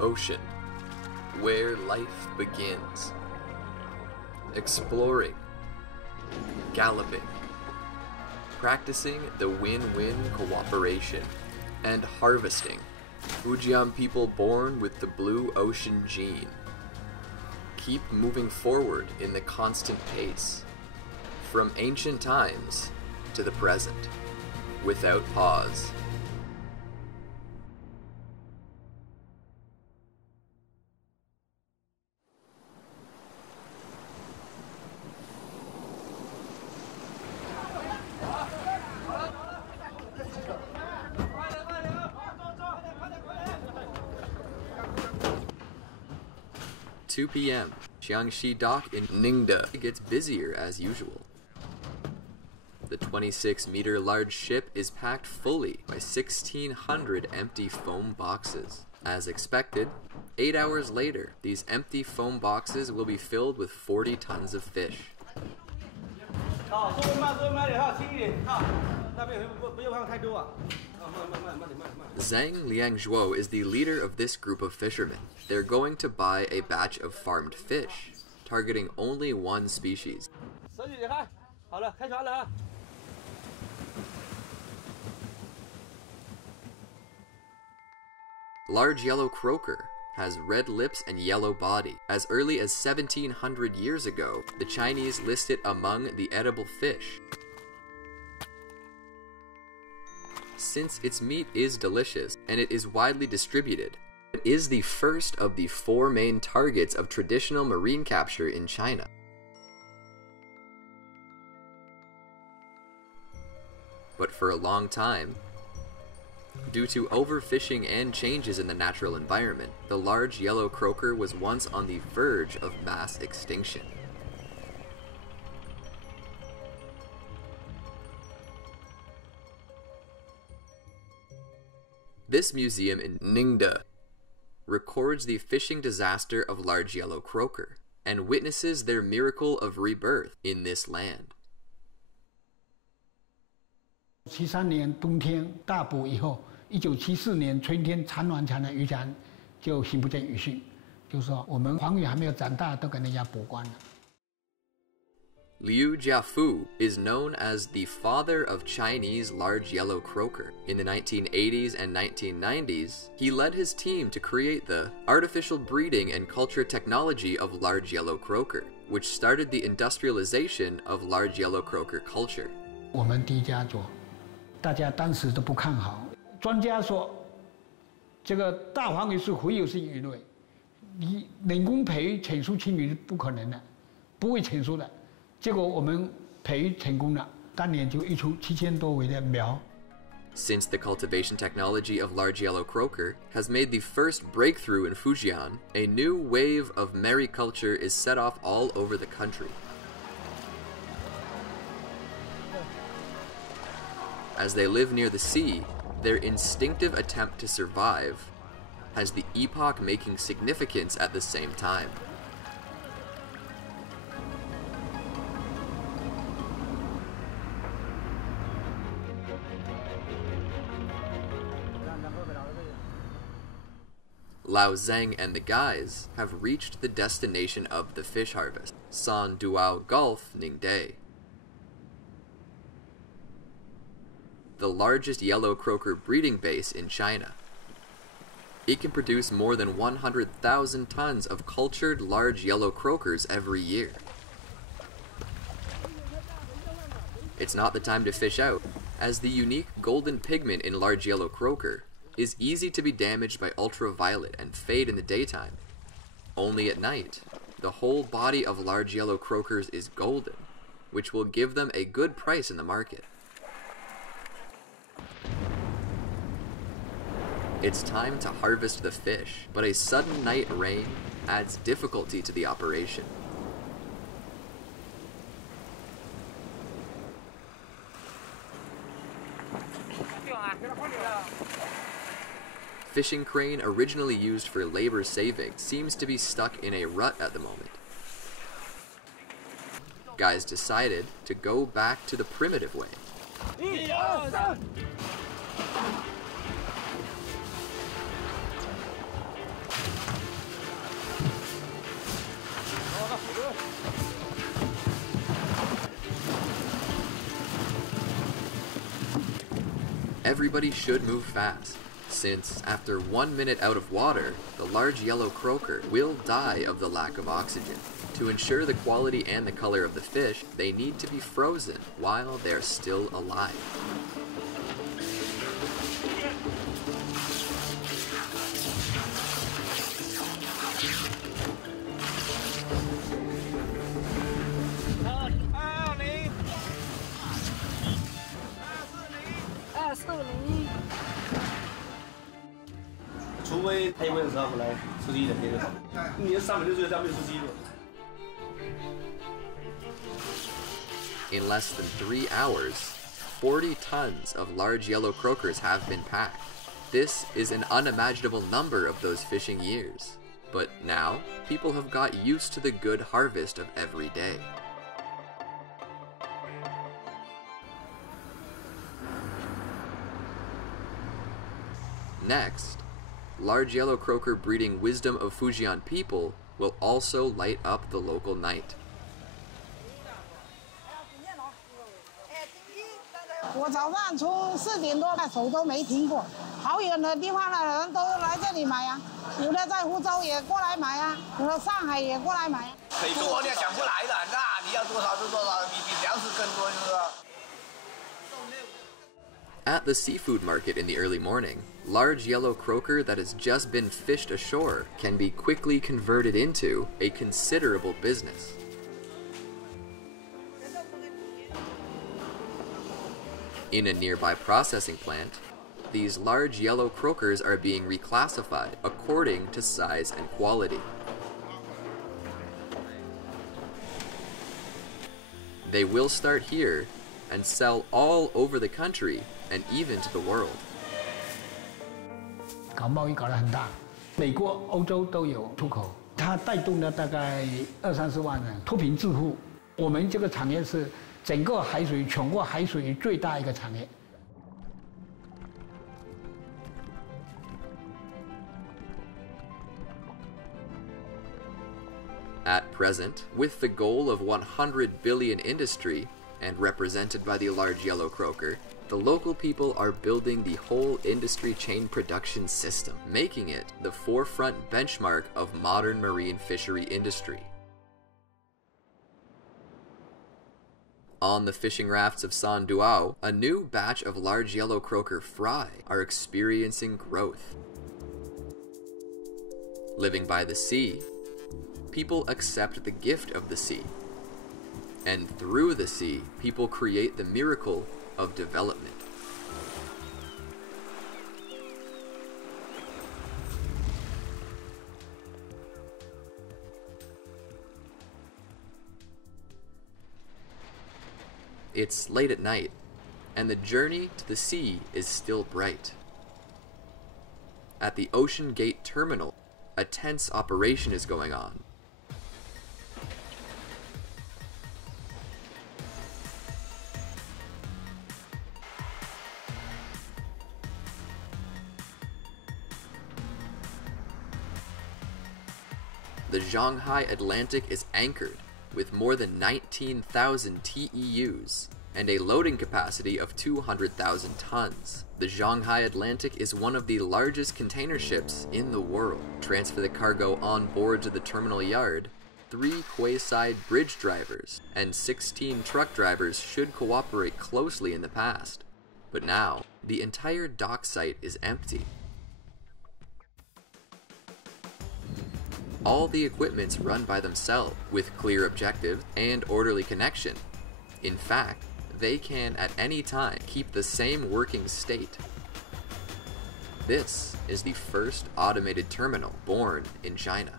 ocean, where life begins. Exploring, galloping, practicing the win-win cooperation, and harvesting. Fujian people born with the blue ocean gene. Keep moving forward in the constant pace, from ancient times to the present, without pause. "2 p.m. Jiangxi Dock in Ningde gets busier as usual. The 26-meter large ship is packed fully by 1,600 empty foam boxes. As expected, 8 hours later, these empty foam boxes will be filled with 40 tons of fish. Zhang Liangzhuo is the leader of this group of fishermen. They're going to buy a batch of farmed fish, targeting only one species. Large yellow croaker has red lips and yellow body. As early as 1700 years ago, the Chinese list it among the edible fish. Since its meat is delicious and it is widely distributed, it is the first of the 4 main targets of traditional marine capture in China. But for a long time, due to overfishing and changes in the natural environment, the large yellow croaker was once on the verge of mass extinction. This museum in Ningde records the fishing disaster of large yellow croaker and witnesses their miracle of rebirth in this land. 73年冬天大捕以后，1974年春天产卵场的渔船就行不见鱼讯，就是说我们黄鱼还没有长大，都给人家捕光了。 Liu Jiafu is known as the father of Chinese large yellow croaker. In the 1980s and 1990s, he led his team to create the artificial breeding and culture technology of large yellow croaker, which started the industrialization of large yellow croaker culture. 我们第一家做，大家当时都不看好。专家说，这个大黄鱼是洄游性鱼类，你人工培育成熟青鱼是不可能的，不会成熟的。 结果我们培育成功了，当年就育出7000多尾的苗。 Since the cultivation technology of large yellow croaker has made the first breakthrough in Fujian, a new wave of mariculture is set off all over the country. As they live near the sea, their instinctive attempt to survive has the epoch-making significance at the same time. Lao Zheng and the guys have reached the destination of the fish harvest, San Duao Gulf, Ningde. The largest yellow croaker breeding base in China. It can produce more than 100,000 tons of cultured large yellow croakers every year. It's not the time to fish out, as the unique golden pigment in large yellow croaker is easy to be damaged by ultraviolet and fade in the daytime. Only at night, the whole body of large yellow croakers is golden, which will give them a good price in the market. It's time to harvest the fish, but a sudden night rain adds difficulty to the operation. Fishing crane originally used for labor saving seems to be stuck in a rut at the moment. Guys decided to go back to the primitive way. Everybody should move fast, since after 1 minute out of water, the large yellow croaker will die of the lack of oxygen. To ensure the quality and the color of the fish, they need to be frozen while they're still alive. In less than 3 hours, 40 tons of large yellow croakers have been packed. This is an unimaginable number of those fishing years. But now, people have got used to the good harvest of every day. Next, large yellow croaker breeding wisdom of Fujian people will also light up the local night. 我早上出4点多，手都没停过，好远的地方的人都来这里买啊，有的在湖州也过来买啊，有的上海也过来买啊。很多你也想不来的，那你要多少就多少，比粮食更多就是。 At the seafood market in the early morning, large yellow croaker that has just been fished ashore can be quickly converted into a considerable business. In a nearby processing plant, these large yellow croakers are being reclassified according to size and quality. They will start here and sell all over the country and even to the world. 搞贸易搞得很大，美国、欧洲都有出口，它带动了大概20-30万人脱贫致富。我们这个产业是整个海水全国海水最大一个产业。 At present, with the goal of 100 billion industry, and represented by the large yellow croaker, the local people are building the whole industry chain production system, making it the forefront benchmark of modern marine fishery industry. On the fishing rafts of San Duao, a new batch of large yellow croaker fry are experiencing growth. Living by the sea, people accept the gift of the sea. And through the sea, people create the miracle of development. It's late at night, and the journey to the sea is still bright. At the Ocean Gate Terminal, a tense operation is going on. The Shanghai Atlantic is anchored with more than 19,000 TEUs and a loading capacity of 200,000 tons. The Shanghai Atlantic is one of the largest container ships in the world. Transfer the cargo on board to the terminal yard. 3 quayside bridge drivers and 16 truck drivers should cooperate closely in the past. But now, the entire dock site is empty. All the equipment's run by themselves, with clear objectives and orderly connection. In fact, they can at any time keep the same working state. This is the first automated terminal born in China.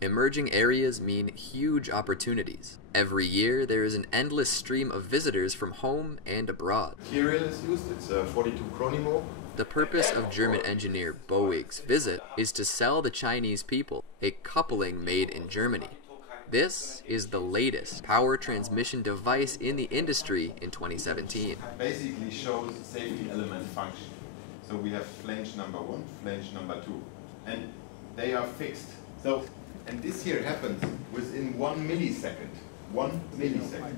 Emerging areas mean huge opportunities. Every year, there is an endless stream of visitors from home and abroad. Material is used, it's 42 chronimo. The purpose of German engineer Boeg's visit is to sell the Chinese people a coupling made in Germany. This is the latest power transmission device in the industry in 2017. Basically shows safety element function. So we have flange number 1, flange number 2, and they are fixed. So, and this here happens within 1 millisecond. 1 millisecond.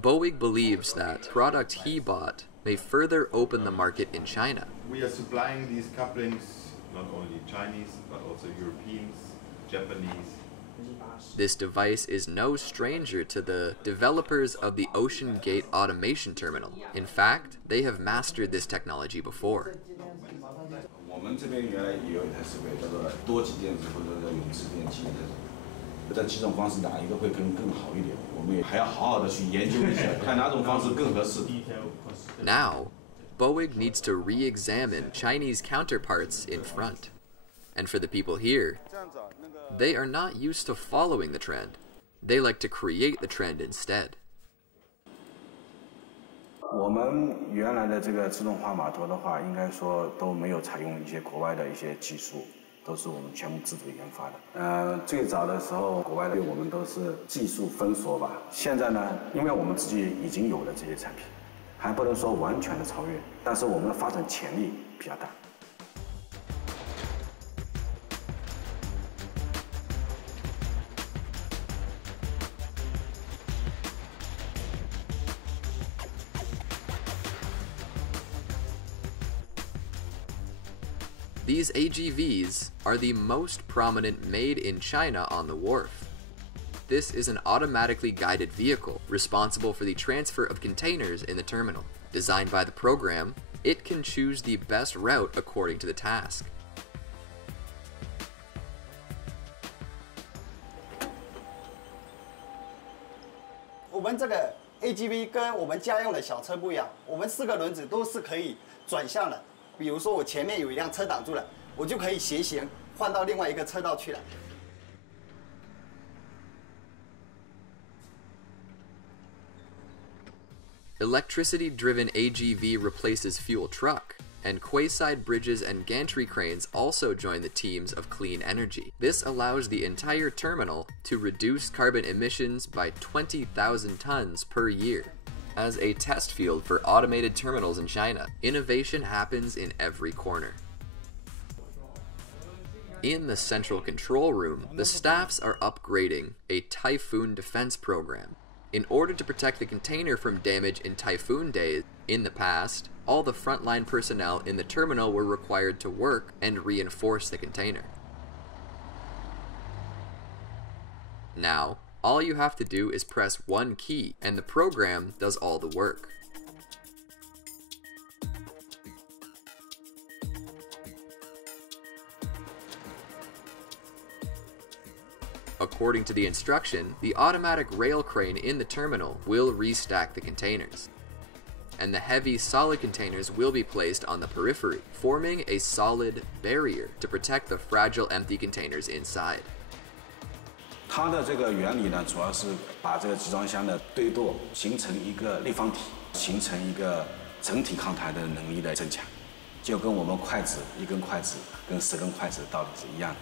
Boeing believes that product he bought may further open the market in China. We are supplying these couplings not only Chinese but also Europeans, Japanese. This device is no stranger to the developers of the Ocean Gate Automation Terminal. In fact, they have mastered this technology before. Now, Boeing needs to re-examine Chinese counterparts in front. And for the people here, they are not used to following the trend. They like to create the trend instead. 我们原来的这个自动化码头的话，应该说都没有采用一些国外的一些技术，都是我们全部自主研发的。最早的时候，国外的我们都是技术封锁吧。现在呢，因为我们自己已经有了这些产品，还不能说完全的超越，但是我们的发展潜力比较大。 These AGVs are the most prominent made in China on the wharf. This is an automatically guided vehicle responsible for the transfer of containers in the terminal. Designed by the program, it can choose the best route according to the task. 我们这个 AGV 跟我们家用的小车不一样，我们4个轮子都是可以转向的。 比如说，我前面有一辆车挡住了，我就可以斜行换到另外一个车道去了。Electricity-driven AGV replaces fuel truck, and quayside bridges and gantry cranes also join the teams of clean energy. This allows the entire terminal to reduce carbon emissions by 20,000 tons per year. As a test field for automated terminals in China, innovation happens in every corner. In the central control room, the staffs are upgrading a typhoon defense program. In order to protect the container from damage in typhoon days, in the past, all the frontline personnel in the terminal were required to work and reinforce the container. Now, all you have to do is press one key, and the program does all the work. According to the instruction, the automatic rail crane in the terminal will restack the containers, and the heavy solid containers will be placed on the periphery, forming a solid barrier to protect the fragile empty containers inside. 它的这个原理呢，主要是把这个集装箱的堆垛形成一个立方体，形成一个整体抗抬的能力的增强，就跟我们筷子一根筷子跟10根筷子的道理是一样的。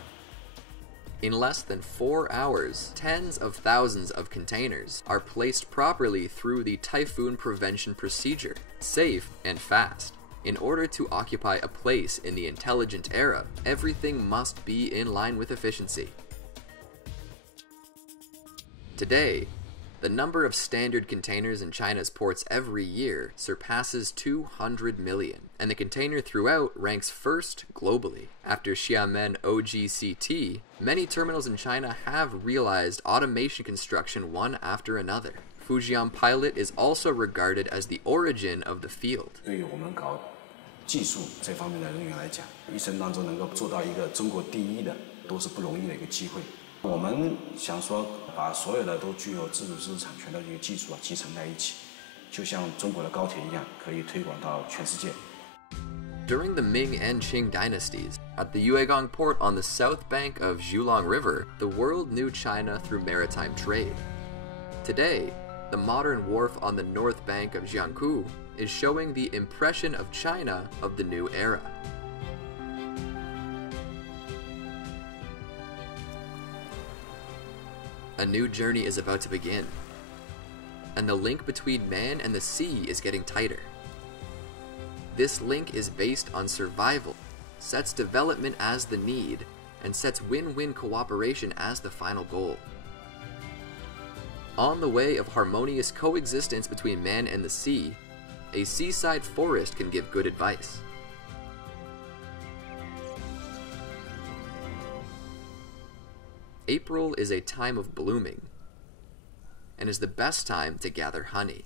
In less than 4 hours, tens of thousands of containers are placed properly through the typhoon prevention procedure, safe and fast. In order to occupy a place in the intelligent era, everything must be in line with efficiency. Today, the number of standard containers in China's ports every year surpasses 200 million, and the container throughout ranks first globally. After Xiamen OGCT, many terminals in China have realized automation construction one after another. Fujian Pilot is also regarded as the origin of the field. 对于我们搞技术这方面的人员来讲，一生当中能够做到一个中国第一的，都是不容易的一个机会。 我们想说，把所有的都具有自主知识产权的这个技术集成在一起，就像中国的高铁一样，可以推广到全世界。 During the Ming and Qing dynasties, at the Yuegang port on the south bank of Zhulong River, the world knew China through maritime trade. Today, the modern wharf on the north bank of Jiangku is showing the impression of China of the new era. A new journey is about to begin, and the link between man and the sea is getting tighter. This link is based on survival, sets development as the need, and sets win-win cooperation as the final goal. On the way of harmonious coexistence between man and the sea, a seaside forest can give good advice. April is a time of blooming, and is the best time to gather honey.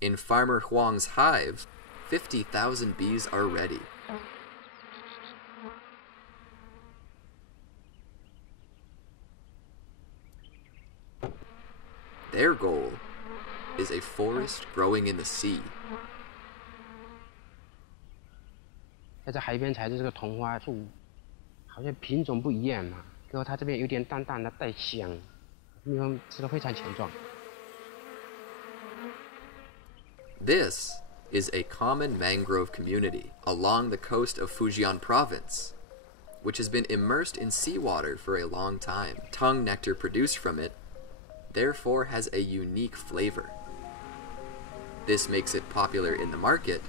In Farmer Huang's hive, 50,000 bees are ready. Their goal is a forest growing in the sea. 在海边采的这个桐花树，好像品种不一样嘛，然后它这边有点淡淡的带香，蜜蜂吃得非常强壮。This is a common mangrove community along the coast of Fujian province, which has been immersed in seawater for a long time. Tongue nectar produced from it, therefore, has a unique flavor. This makes it popular in the market,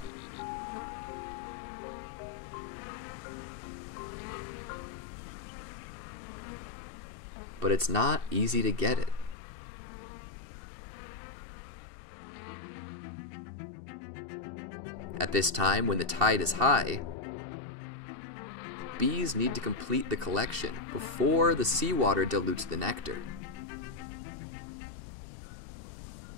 but it's not easy to get it. At this time, when the tide is high, bees need to complete the collection before the seawater dilutes the nectar.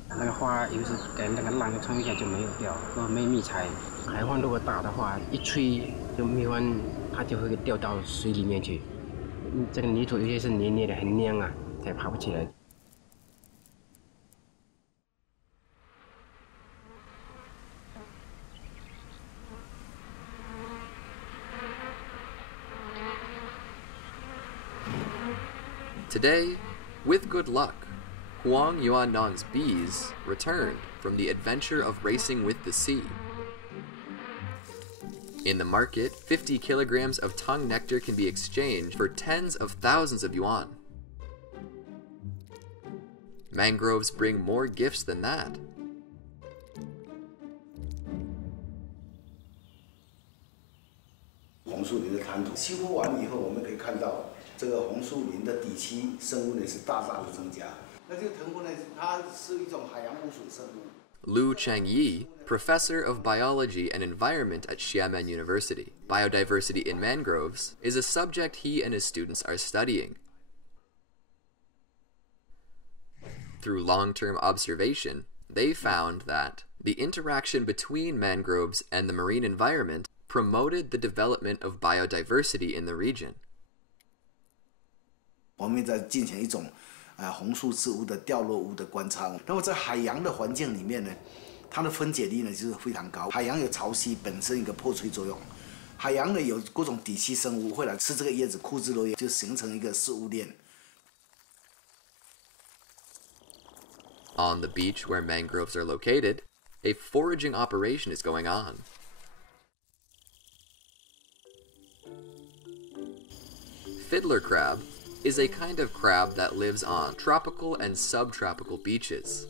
那个花有时给那个浪冲一下就没有掉，如果没蜜采，海风如果大的话，一吹就蜜蜂它就会掉到水里面去。这个泥土有些是黏黏的，很黏啊，才爬不起来。Today, with good luck, Huang Yuannong's bees returned from the adventure of racing with the sea. In the market, 50 kilograms of tongue nectar can be exchanged for tens of thousands of yuan. Mangroves bring more gifts than that. 红树林的滩涂修复完以后，我们可以看到这个红树林的底栖生物呢是大大的增加。那这个藤壶呢，它是一种海洋污水生物。 Lu Changyi, professor of biology and environment at Xiamen University. Biodiversity in mangroves is a subject he and his students are studying. Through long-term observation, they found that the interaction between mangroves and the marine environment promoted the development of biodiversity in the region. 我们在进行一种红树植物的掉落物的观察。那么在海洋的环境里面呢，它的分解力呢就是非常高。海洋有潮汐本身一个破碎作用，海洋呢有各种底栖生物会来吃这个叶子，枯枝落叶，就形成一个食物链。 On the beach where mangroves are located, a foraging operation is going on. Fiddler crab is a kind of crab that lives on tropical and subtropical beaches.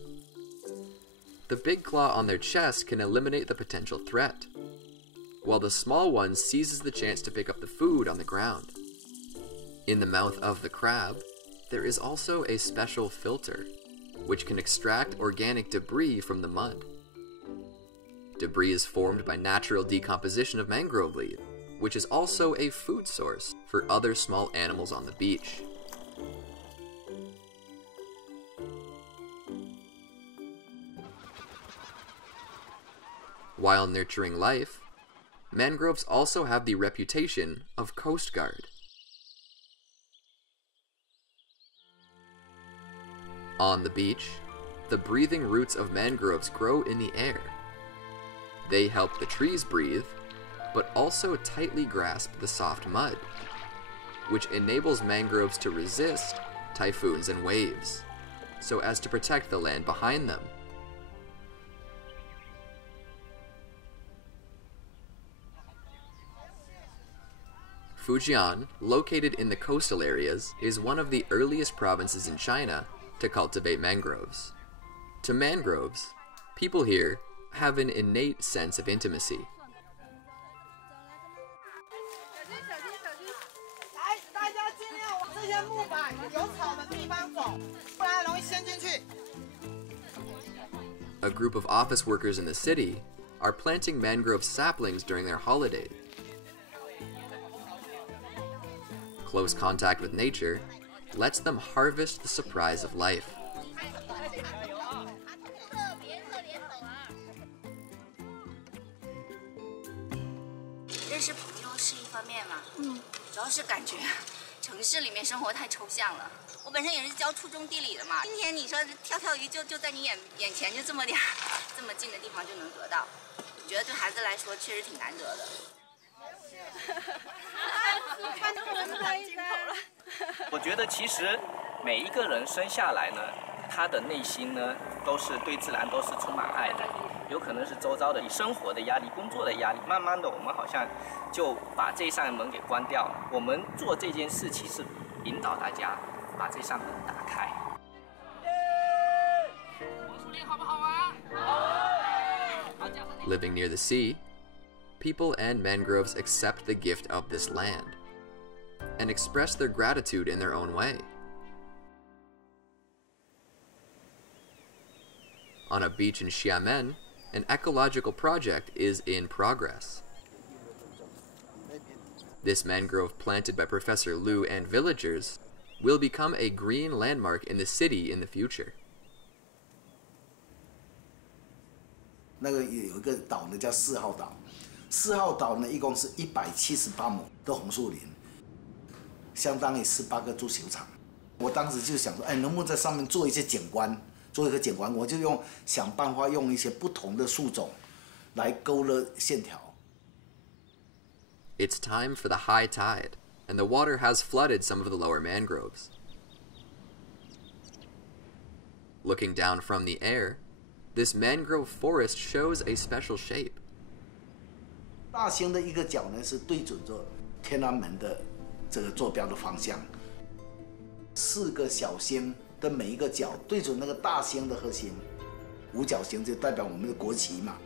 The big claw on their chest can eliminate the potential threat, while the small one seizes the chance to pick up the food on the ground. In the mouth of the crab, there is also a special filter, which can extract organic debris from the mud. Debris is formed by natural decomposition of mangrove leaf, which is also a food source for other small animals on the beach. While nurturing life, mangroves also have the reputation of Coast Guard. On the beach, the breathing roots of mangroves grow in the air. They help the trees breathe, but also tightly grasp the soft mud, which enables mangroves to resist typhoons and waves, so as to protect the land behind them. Fujian, located in the coastal areas, is one of the earliest provinces in China to cultivate mangroves. To mangroves, people here have an innate sense of intimacy. A group of office workers in the city are planting mangrove saplings during their holiday. Close contact with nature lets them harvest the surprise of life. 认识朋友是一方面嘛，主要是感觉城市里面生活太抽象了。我本身也是教初中地理的嘛，今天你说跳跳鱼就在你眼前，就这么点儿，这么近的地方就能得到，我觉得对孩子来说确实挺难得的。我觉得其实每一个人生下来呢，他的内心呢都是对自然都是充满爱的。有可能是周遭的生活的压力、工作的压力，慢慢的我们好像就把这扇门给关掉了。我们做这件事其实引导大家把这扇门打开。Living near the sea, people and mangroves accept the gift of this land and express their gratitude in their own way. On a beach in Xiamen, an ecological project is in progress. This mangrove planted by Professor Liu and villagers will become a green landmark in the city in the future. 那个有一个岛呢，叫4号岛。4号岛呢，一共是178亩的红树林，相当于18个足球场。我当时就想说，哎，能不能在上面做一些景观？做一个景观，我就想办法用一些不同的树种来勾勒线条。 It's time for the high tide, and the water has flooded some of the lower mangroves. Looking down from the air, this mangrove forest shows a special shape. 大星的一个角呢是对准着天安门的这个坐标的方向，4个小星的每一个角对准那个大星的核心，五角星就代表我们的国旗嘛。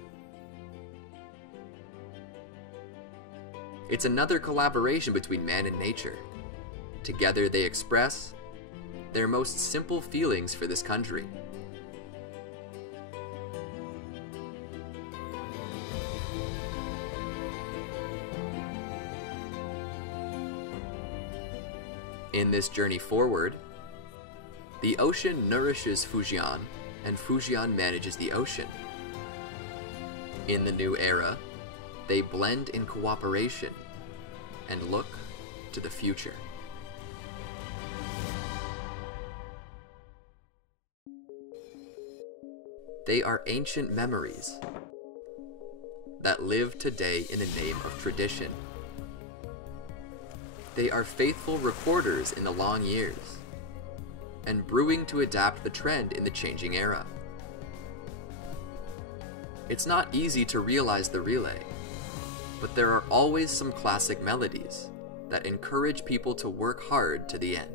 It's another collaboration between man and nature. Together they express their most simple feelings for this country. In this journey forward, the ocean nourishes Fujian, and Fujian manages the ocean. In the new era, they blend in cooperation and look to the future. They are ancient memories that live today in the name of tradition. They are faithful recorders in the long years and brewing to adapt the trend in the changing era. It's not easy to realize the relay, but there are always some classic melodies that encourage people to work hard to the end.